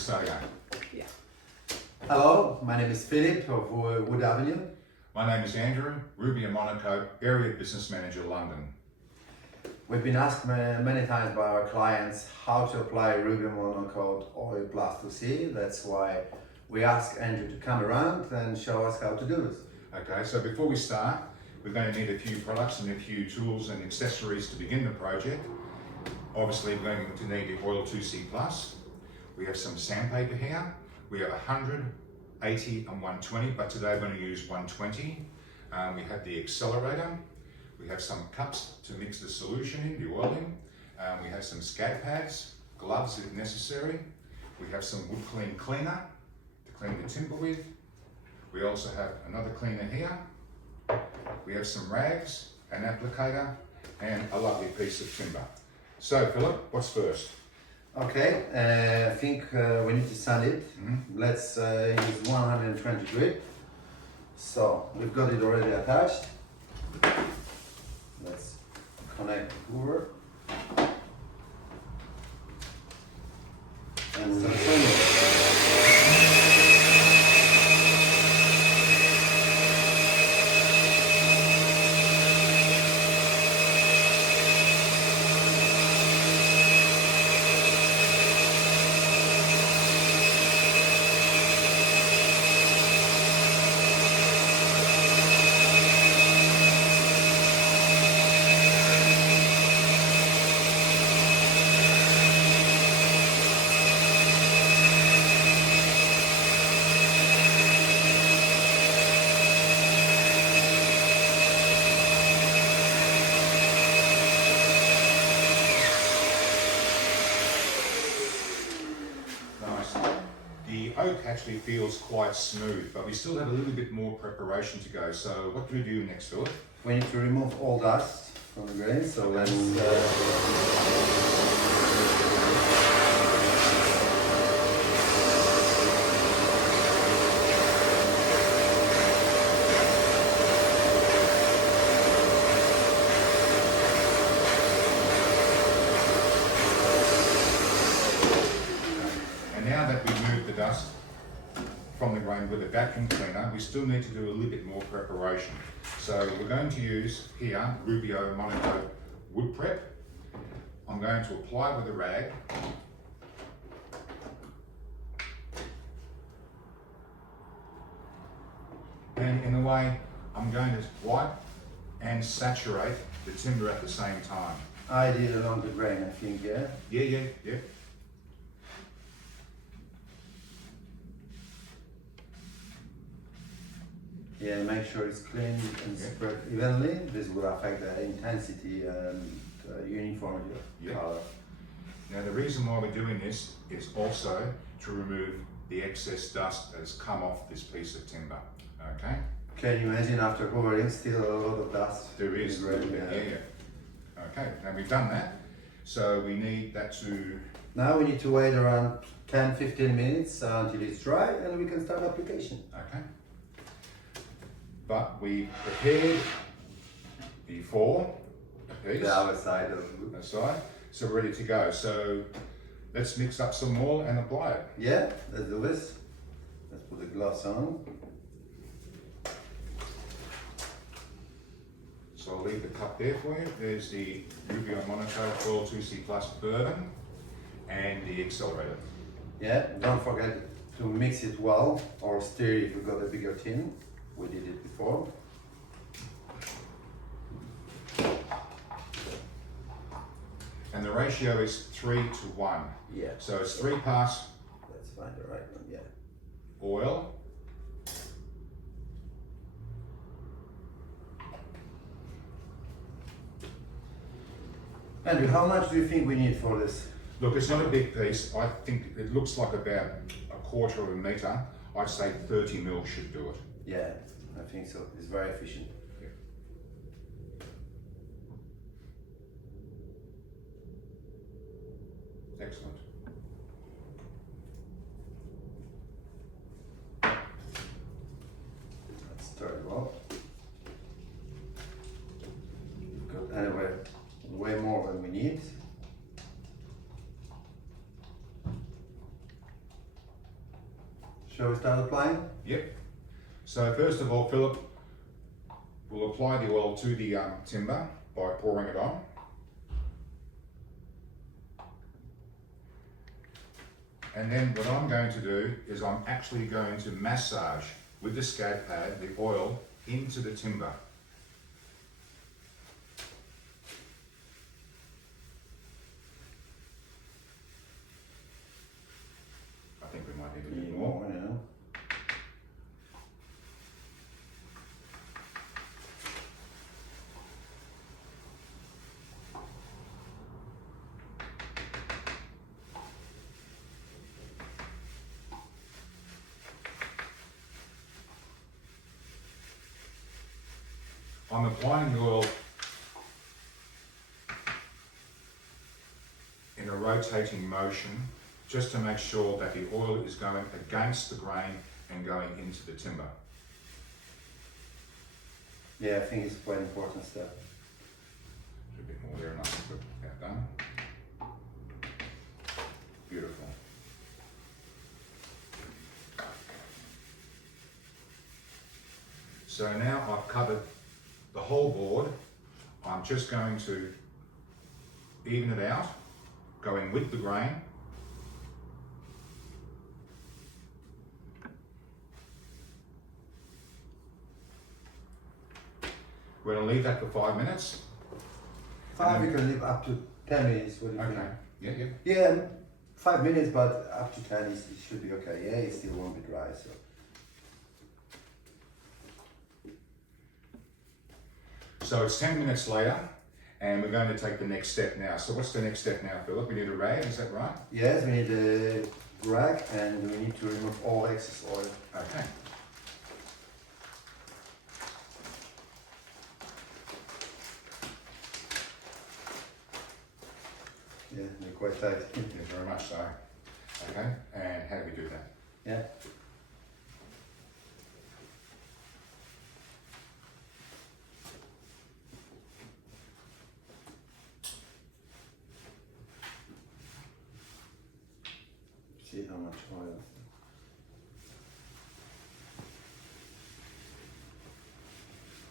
start again. Yeah. Hello, my name is Philip of Wood Avenue. My name is Andrew, Rubio Monocoat, Area Business Manager, London. We've been asked many times by our clients how to apply Rubio Monocoat Oil Plus to see. That's why we asked Andrew to come around and show us how to do this. Okay, so before we start, we're going to need a few products and a few tools and accessories to begin the project. Obviously, we're going to need the Oil 2C Plus. We have some sandpaper here. We have 100, 80 and 120, but today we're going to use 120. We have the accelerator. We have some cups to mix the solution in, the oil in. We have some scat pads, gloves if necessary. We have some wood clean cleaner to clean the timber with. We also have another cleaner here. We have some rags, an applicator, and a lovely piece of timber. So Philip, what's first? Okay, I think we need to sand it. Let's use 120 grit. So we've got it already attached. Let's connect the hoover. And start sanding. The oak actually feels quite smooth, but we still have a little bit more preparation to go. So what do we do next, Philip? We need to remove all dust from the grain, so let's And now that we've moved the dust from the grain with a vacuum cleaner, we still need to do a little bit more preparation. So we're going to use here Rubio Monocoat Wood Prep. I'm going to apply with a rag. And in a way, I'm going to wipe and saturate the timber at the same time. I did along the grain, I think, yeah? Yeah. Yeah, make sure it's clean and spread evenly. This will affect the intensity and uniformity of color. Now the reason why we're doing this is also to remove the excess dust that has come off this piece of timber, okay? Can you imagine after hoovering still a lot of dust? There is, in the grain, yeah. Okay, now we've done that, so we need that to... Now we need to wait around 10-15 minutes until it's dry and we can start application. Okay. But we prepared before a piece. The other side of that side, so we're ready to go. So let's mix up some more and apply it. Yeah, let's do this. Let's put the gloves on. So I'll leave the cup there for you. There's the Rubio Monocoat Oil 2C Plus bourbon and the accelerator. Yeah, don't forget to mix it well or stir if you've got a bigger tin. We did it before. And the ratio is 3 to 1. Yeah. So it's 3 parts Let's find the right one, yeah. oil, Andrew, how much do you think we need for this? look, it's not a big piece. I think it looks like about a quarter of a metre. I'd say 30 mil should do it. Yeah, I think so. It's very efficient. Excellent. Let's start it off. We've got anyway way more than we need. Shall we start applying? Yep. So first of all, Philip will apply the oil to the timber by pouring it on. And then what I'm going to do is I'm actually going to massage with the scad pad the oil into the timber. I think we might need a bit more. Yeah. I'm applying the oil in a rotating motion just to make sure that the oil is going against the grain and going into the timber. Yeah, I think it's quite important step. A bit more there and I think we're about done. Beautiful. So now I've covered the whole board. I'm just going to even it out, going with the grain. We're going to leave that for 5 minutes. 5, we can leave up to 10 minutes. What do you Okay. think? Yeah. Yeah, 5 minutes, but up to 10 it should be okay. Yeah, it still won't be dry. So. So it's 10 minutes later, and we're going to take the next step now. So what's the next step now, Philip? We need a rag, is that right? Yes, we need a rag and we need to remove all excess oil. Okay. Yeah, they're quite tight. Yeah, very much so. Okay, and how do we do that? Yeah. See how much oil.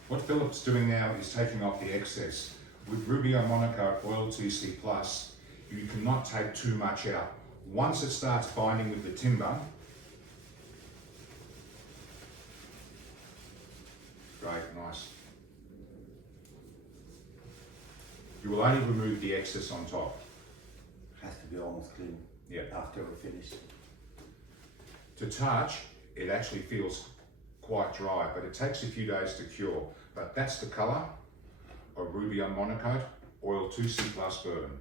What Philip's doing now is taking off the excess. With Rubio Monocoat Oil 2C Plus, you cannot take too much out. Once it starts binding with the timber, great, nice. You will only remove the excess on top. Has to be almost clean. Yeah. After we finish. To touch, it actually feels quite dry, but it takes a few days to cure. But that's the colour of Rubio Monocoat Oil 2C Plus Bourbon.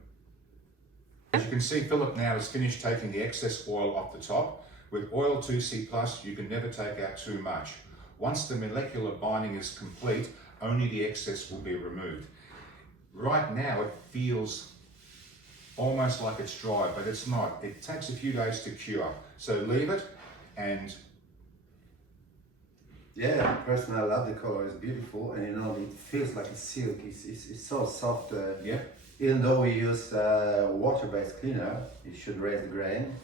As you can see, Philip now has finished taking the excess oil off the top. With Oil 2C Plus, you can never take out too much. Once the molecular binding is complete, only the excess will be removed. Right now, it feels almost like it's dry, but it's not. It takes a few days to cure. So leave it and yeah, personally I love the color, it's beautiful and you know it feels like it's silk, it's so soft. yeah, Even though we use water-based cleaner, it should raise the grain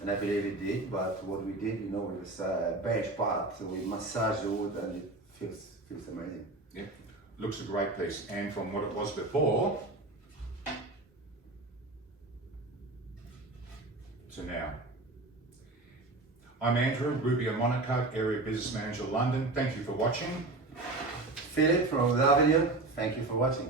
and I believe it did, but what we did, you know, it was a beige part, so we massage the wood and it feels amazing. yeah, looks a great piece. And from what it was before to now. I'm Andrew, Rubio Monocoat, Area Business Manager, London. Thank you for watching. Philip from the Avenue, thank you for watching.